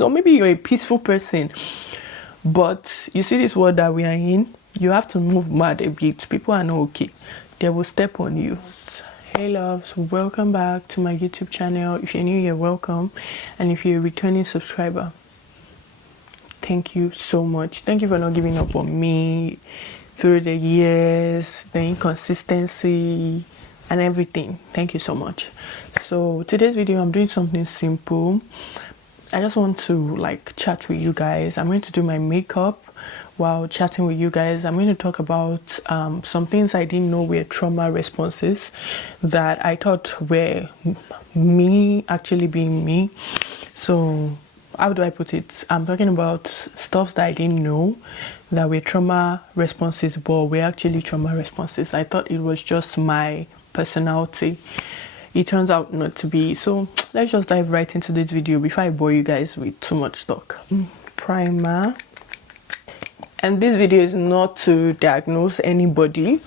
Or maybe you're a peaceful person, but you see this world that we are in, you have to move mad a bit. People are not okay. They will step on you. Hey loves, welcome back to my YouTube channel. If you're new, you're welcome. And if you're a returning subscriber, thank you so much. Thank you for not giving up on me through the years, the inconsistency and everything. Thank you so much. So today's video, I'm doing something simple. I just want to chat with you guys. I'm going to do my makeup while chatting with you guys. I'm going to talk about some things I didn't know were trauma responses that I thought were me actually being me. So how do I put it? I'm talking about stuff that I didn't know that were trauma responses, but were actually trauma responses. I thought it was just my personality. It turns out not to be. So let's just dive right into this video before I bore you guys with too much talk. Primer. And this video is not to diagnose anybody.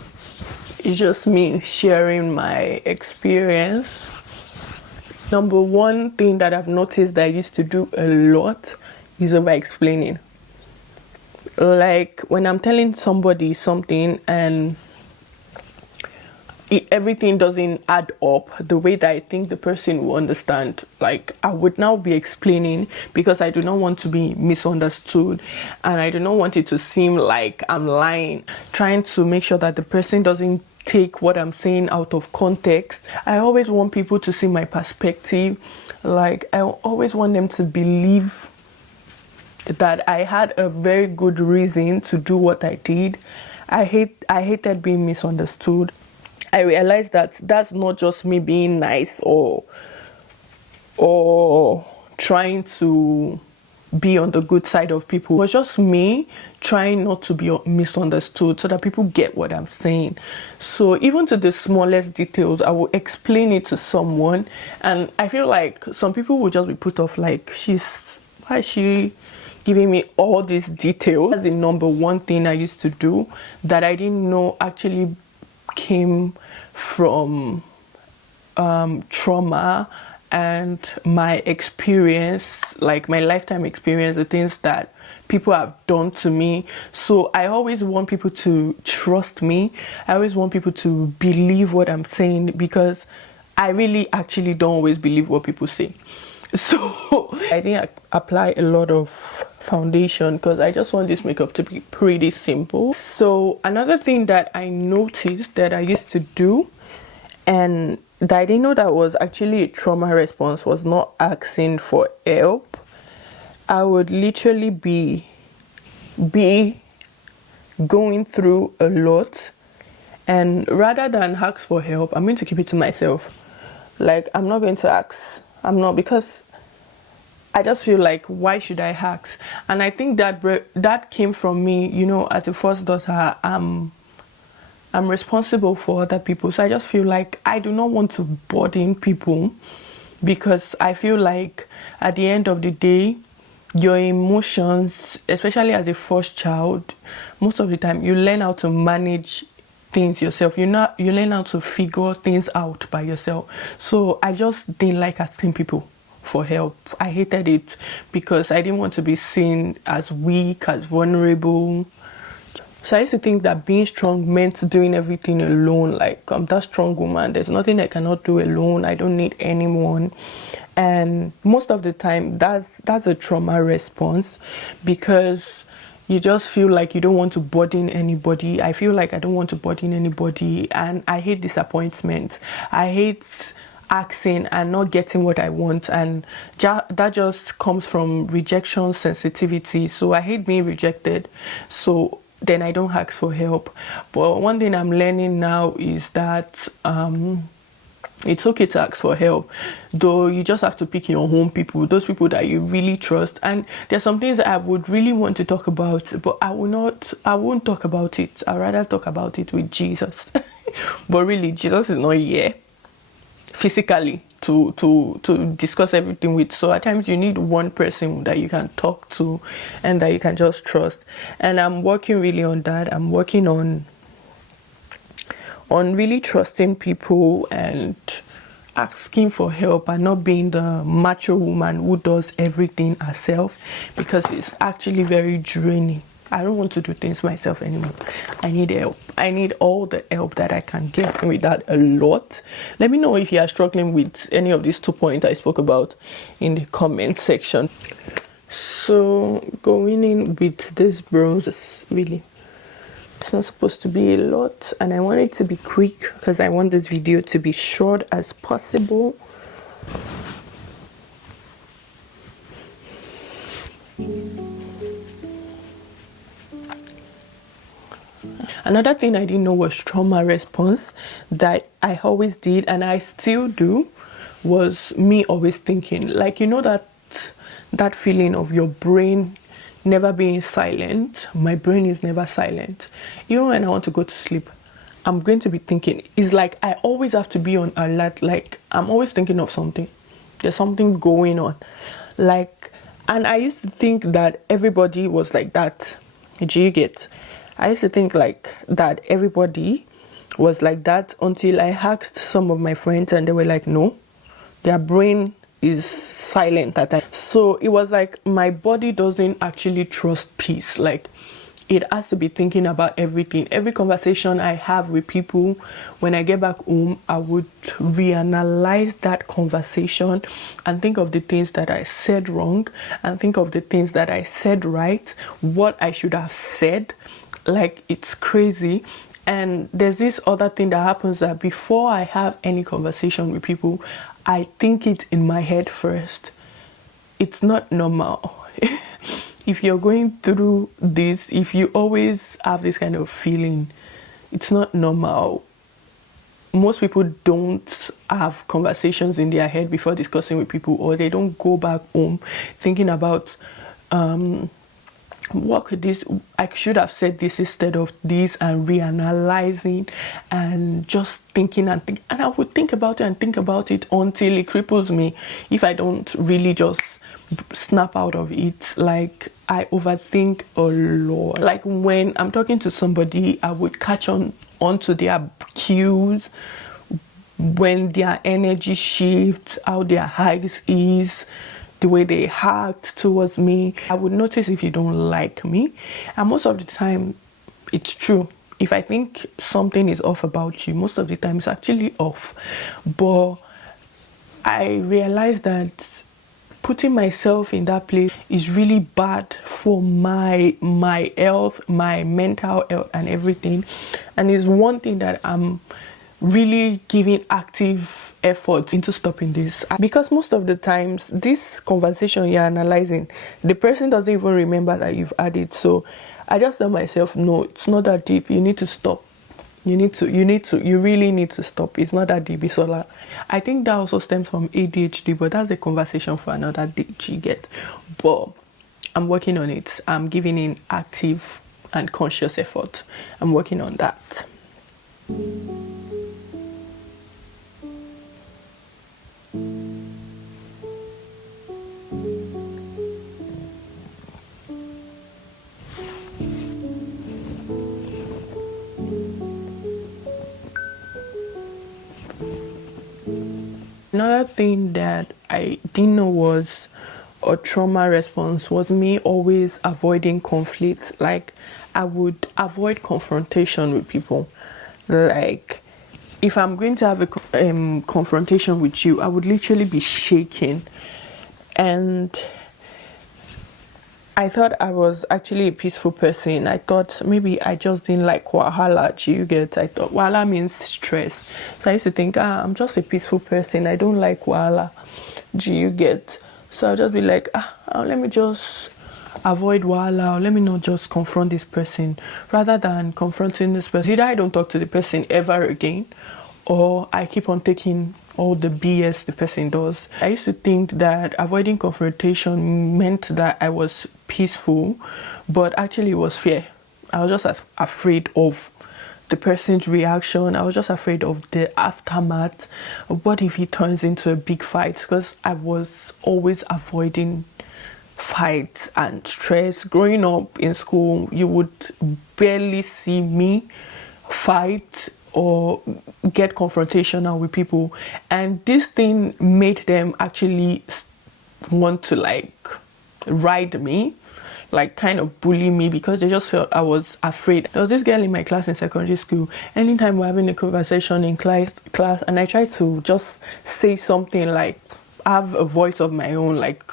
It's just me sharing my experience. Number one thing that I've noticed that I used to do a lot is over explaining. Like when I'm telling somebody something and everything doesn't add up the way that I think the person will understand, like I would now be explaining because I do not want to be misunderstood and I do not want it to seem like I'm lying, trying to make sure that the person doesn't take what I'm saying out of context. I always want people to see my perspective. Like I always want them to believe that I had a very good reason to do what I did. I hated being misunderstood. I realized that that's not just me being nice or trying to be on the good side of people. It was just me trying not to be misunderstood so that people get what I'm saying. So even to the smallest details, I will explain it to someone. And I feel like some people will just be put off, like, why is she giving me all these details? That's the number one thing I used to do that I didn't know actually came from trauma and my experience, like my lifetime experience, the things that people have done to me. So I always want people to trust me. I always want people to believe what I'm saying because I really actually don't always believe what people say. So I didn't apply a lot of foundation because I just want this makeup to be pretty simple. So another thing that I noticed that I used to do and that I didn't know that was actually a trauma response was not asking for help. I would literally be going through a lot, and rather than ask for help, I'm going to keep it to myself. Like I'm not going to ask. I'm not, because I just feel like, why should I ask? And I think that came from me, you know, as a first daughter, I'm responsible for other people. So I just feel like I do not want to burden people because I feel like at the end of the day, your emotions, especially as a first child, most of the time you learn how to manage things yourself. You learn how to figure things out by yourself. So I just didn't like asking people for help. I hated it because I didn't want to be seen as weak, as vulnerable. So I used to think that being strong meant doing everything alone. Like I'm that strong woman, there's nothing I cannot do alone. I don't need anyone. And most of the time that's a trauma response because you just feel like you don't want to burden anybody. I feel like I don't want to burden anybody, and I hate disappointment. I hate asking and not getting what I want, and that just comes from rejection sensitivity. So I hate being rejected, so then I don't ask for help. But one thing I'm learning now is that it's okay to ask for help, though you just have to pick your own people, those people that you really trust. And there's some things that I would really want to talk about, but I won't talk about it. I'd rather talk about it with Jesus. But really, Jesus is not here physically to discuss everything with. So at times you need one person that you can talk to and that you can just trust. And I'm working really on that. I'm working on really trusting people and asking for help and not being the macho woman who does everything herself, because it's actually very draining. I don't want to do things myself anymore. I need help. I need all the help that I can get with that a lot. Let me know if you are struggling with any of these 2 points I spoke about in the comment section. So going in with this bronze, really, it's not supposed to be a lot, and I want it to be quick because I want this video to be short as possible. Another thing I didn't know was trauma response, that I always did and I still do, was me always thinking, like, you know, that feeling of your brain never being silent. My brain is never silent. Even when I want to go to sleep, I'm going to be thinking. It's like I always have to be on alert. Like, I'm always thinking of something. There's something going on. Like, and I used to think that everybody was like that. Do you get? I used to think like that everybody was like that until I asked some of my friends and they were like, no, their brain is silent at times. So it was like my body doesn't actually trust peace. Like, it has to be thinking about everything. Every conversation I have with people, when I get back home, I would reanalyze that conversation and think of the things that I said wrong and think of the things that I said right, what I should have said. Like, it's crazy. And there's this other thing that happens, that before I have any conversation with people, I think it in my head first. It's not normal. If you're going through this, if you always have this kind of feeling, it's not normal. Most people don't have conversations in their head before discussing with people, or they don't go back home thinking about what could this, I should have said this instead of this, and reanalyzing and just thinking and I would think about it and think about it until it cripples me if I don't really just snap out of it. Like, I overthink a lot. Like, when I'm talking to somebody, I would catch onto their cues, when their energy shifts, how their eyes is, the way they act towards me. I would notice if you don't like me, and most of the time it's true. If I think something is off about you, most of the time it's actually off. But I realized that putting myself in that place is really bad for my health, my mental health and everything. And it's one thing that I'm really giving active effort into stopping this, because most of the times this conversation you're analyzing, the person doesn't even remember that you've had it. So I just tell myself, no, it's not that deep. You need to stop. You really need to stop. It's not that deep. It's all that. I think that also stems from ADHD, but that's a conversation for another day, you get. But I'm working on it. I'm giving in active and conscious effort. I'm working on that. Another thing that I didn't know was a trauma response was me always avoiding conflict. Like, I would avoid confrontation with people. Like, if I'm going to have a confrontation with you, I would literally be shaking. And I thought I was actually a peaceful person. I thought maybe I just didn't like wahala. Do you get? I thought wahala means stress. So I used to think, I'm just a peaceful person. I don't like wahala. Do you get? So I'll just be like, let me just avoid wahala, or let me not just confront this person. Rather than confronting this person, either I don't talk to the person ever again, or I keep on taking all the BS the person does. I used to think that avoiding confrontation meant that I was peaceful, but actually it was fear. I was just afraid of the person's reaction. I was just afraid of the aftermath. What if it turns into a big fight? Because I was always avoiding fights and stress. Growing up in school, you would barely see me fight or get confrontational with people, and this thing made them actually want to like ride me, like kind of bully me, because they just felt I was afraid. There was this girl in my class in secondary school. Anytime we're having a conversation in class and I try to just say something, like have a voice of my own, like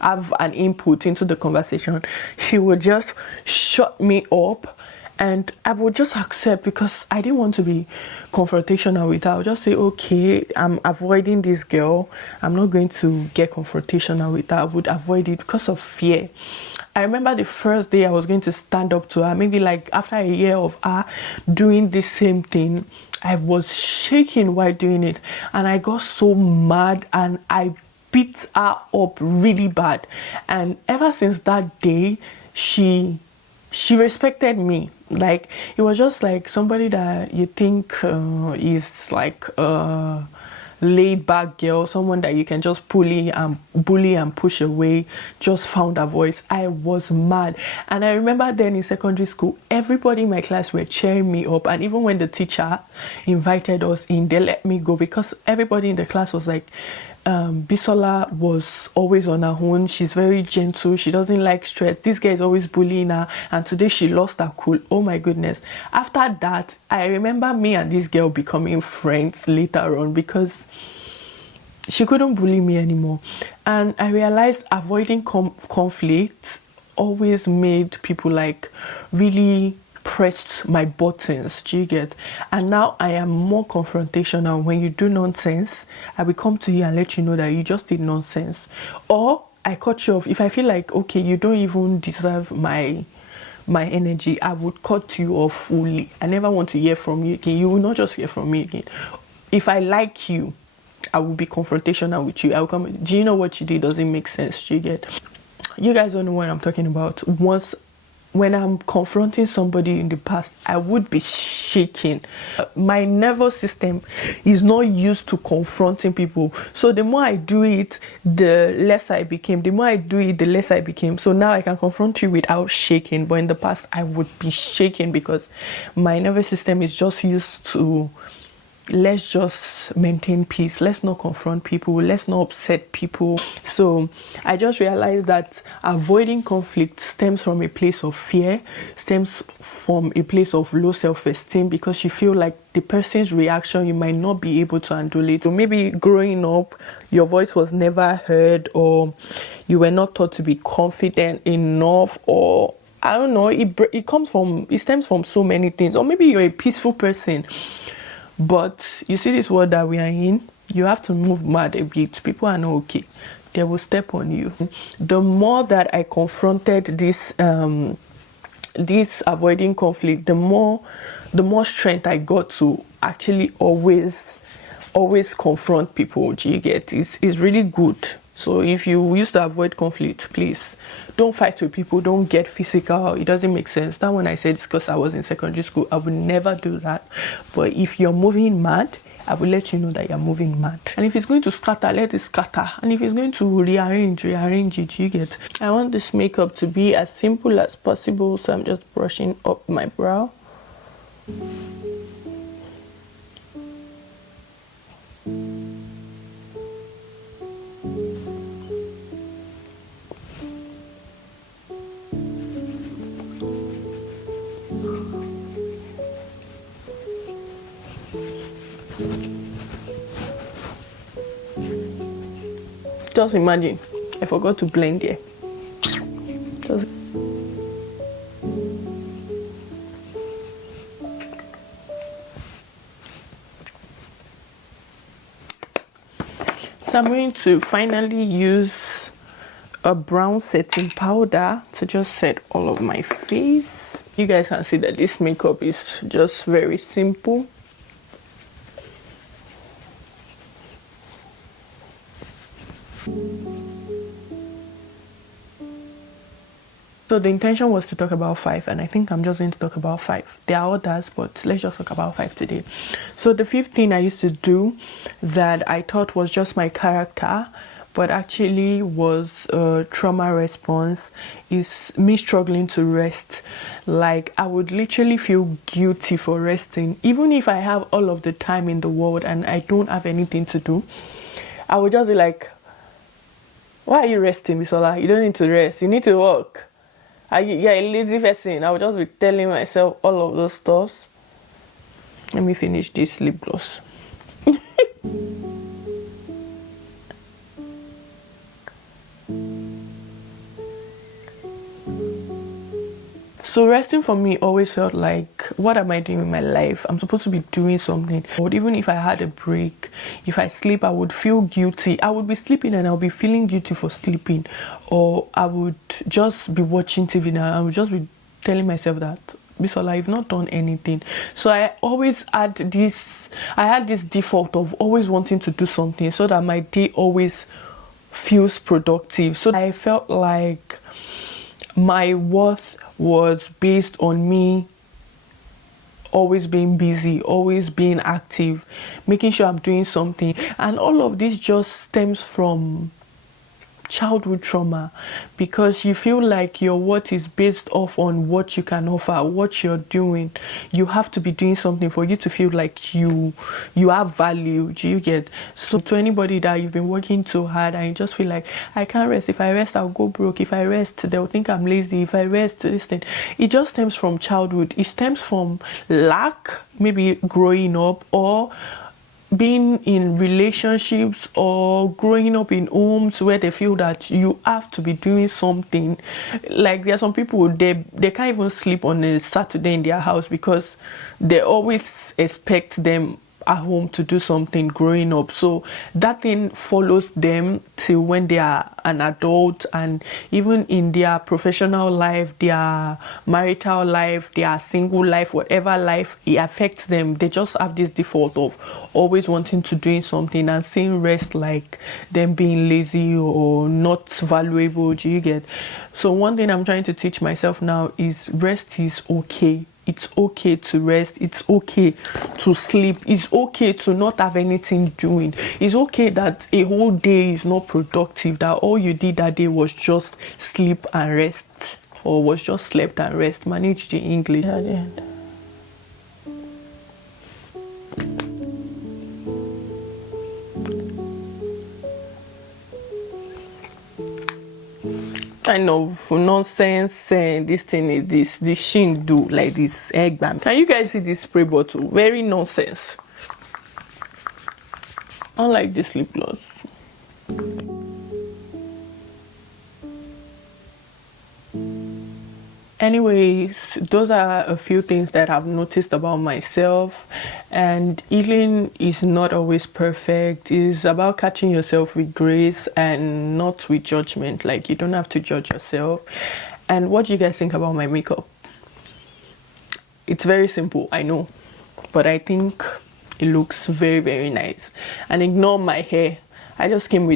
have an input into the conversation, she would just shut me up, and I would just accept, because I didn't want to be confrontational with her. I would just say, okay, I'm avoiding this girl, I'm not going to get confrontational with her. I would avoid it because of fear. I remember the first day I was going to stand up to her, maybe like after a year of her doing the same thing, I was shaking while doing it, and I got so mad and I beat her up really bad. And ever since that day, she respected me. Like, it was just like somebody that you think is like a laid back girl, someone that you can just bully and push away, just found her voice. I was mad. And I remember then in secondary school, everybody in my class were cheering me up, and even when the teacher invited us in, they let me go, because everybody in the class was like, Bisola was always on her own, she's very gentle, she doesn't like stress, this guy is always bullying her, and today she lost her cool. Oh my goodness. After that, I remember me and this girl becoming friends later on, because she couldn't bully me anymore. And I realized avoiding conflict always made people like really pressed my buttons. Do you get? And now I am more confrontational. When you do nonsense, I will come to you and let you know that you just did nonsense, or I cut you off. If I feel like, okay, you don't even deserve my energy, I would cut you off fully. I never want to hear from you again. You will not just hear from me again. If I like you, I will be confrontational with you. I will come, do you know what you did doesn't make sense? Do you get? You guys don't know what I'm talking about. When I'm confronting somebody in the past, I would be shaking. My nervous system is not used to confronting people. So the more I do it, the less I became. The more I do it, the less I became. So now I can confront you without shaking. But in the past, I would be shaking, because my nervous system is just used to, let's just maintain peace, let's not confront people, let's not upset people. So I just realized that avoiding conflict stems from a place of fear, stems from a place of low self-esteem, because you feel like the person's reaction, you might not be able to handle it. Or maybe growing up, your voice was never heard, or you were not taught to be confident enough, or I don't know, it stems from so many things. Or maybe you're a peaceful person, but you see this world that we are in, you have to move mad a bit. People are not okay. They will step on you. The more that I confronted this avoiding conflict, the more strength I got to actually always confront people. Do you get? It's really good. So if you used to avoid conflict, please don't fight with people, don't get physical. It doesn't make sense. That when I said it's because I was in secondary school, I would never do that. But if you're moving mad, I will let you know that you're moving mad. And if it's going to scatter, let it scatter. And if it's going to rearrange it. You get? I want this makeup to be as simple as possible, so I'm just brushing up my brow. Just imagine, I forgot to blend here. So I'm going to finally use a brown setting powder to just set all of my face. You guys can see that this makeup is just very simple. So the intention was to talk about 5, and I think I'm just going to talk about 5. There are others, but let's just talk about 5 today. So the 5th thing I used to do that I thought was just my character, but actually was a trauma response, is me struggling to rest. Like, I would literally feel guilty for resting, even if I have all of the time in the world and I don't have anything to do. I would just be like, why are you resting, Bisola? You don't need to rest, you need to work. You're a lazy person. I would just be telling myself all of those stuff. Let me finish this lip gloss. So resting for me always felt like, what am I doing with my life? I'm supposed to be doing something. But even if I had a break, if I sleep, I would feel guilty. I would be sleeping and I'll be feeling guilty for sleeping. Or I would just be watching TV now. I would just be telling myself that, Bisola, I've not done anything. So I had this default of always wanting to do something so that my day always feels productive. So I felt like my worth was based on me always being busy, always being active, making sure I'm doing something. And all of this just stems from childhood trauma, because you feel like your worth is based off on what you can offer, what you're doing. You have to be doing something for you to feel like you have value. Do you get? So to anybody that you've been working too hard and you just feel like, I can't rest, if I rest I'll go broke, if I rest they'll think I'm lazy, if I rest this thing, it just stems from childhood. It stems from lack, maybe growing up, or being in relationships, or growing up in homes where they feel that you have to be doing something. Like, there are some people, they can't even sleep on a Saturday in their house because they always expect them at home to do something growing up. So that thing follows them till when they are an adult, and even in their professional life, their marital life, their single life, whatever life, it affects them. They just have this default of always wanting to doing something and seeing rest like them being lazy or not valuable. Do you get? So one thing I'm trying to teach myself now is rest is okay. It's okay to rest. It's okay to sleep. It's okay to not have anything doing. It's okay that a whole day is not productive, that all you did that day was just sleep and rest, or was just slept and rest. Manage the English at the end. Kind of nonsense this thing is this shin do like this egg band. Can you guys see this spray bottle? Very nonsense. Unlike this lip gloss. Anyways, those are a few things that I've noticed about myself. And healing is not always perfect. It's about catching yourself with grace and not with judgment. Like, you don't have to judge yourself. And what do you guys think about my makeup? It's very simple, I know, but I think it looks very, very nice. And ignore my hair. I just came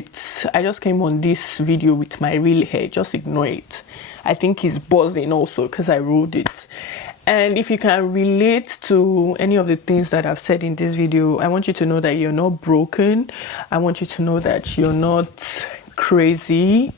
on this video with my real hair. Just ignore it. I think it's buzzing also because I rolled it. And if you can relate to any of the things that I've said in this video, I want you to know that you're not broken. I want you to know that you're not crazy.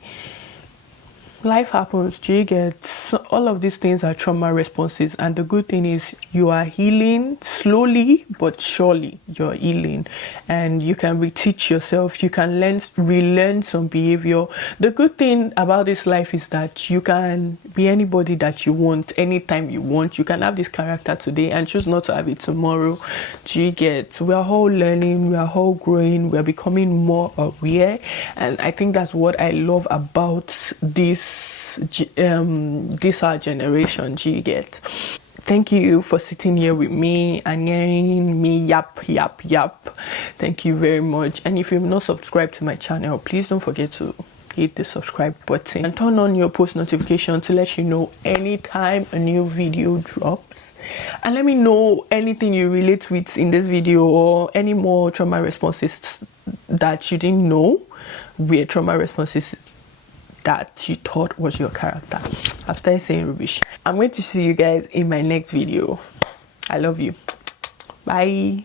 Life happens. Do you get? So all of these things are trauma responses, and the good thing is you are healing slowly but surely. You're healing, and you can reteach yourself. You can relearn some behavior. The good thing about this life is that you can be anybody that you want anytime you want. You can have this character today and choose not to have it tomorrow. Do you get? We are all learning. We are all growing. We are becoming more aware, and I think that's what I love about this our generation. Do you get? Thank you for sitting here with me and hearing me yap. Thank you very much. And if you've not subscribed to my channel, please don't forget to hit the subscribe button and turn on your post notification to let you know anytime a new video drops. And let me know anything you relate with in this video, or any more trauma responses that you didn't know were trauma responses that you thought was your character. I've started saying rubbish. I'm going to see you guys in my next video. I love you. Bye.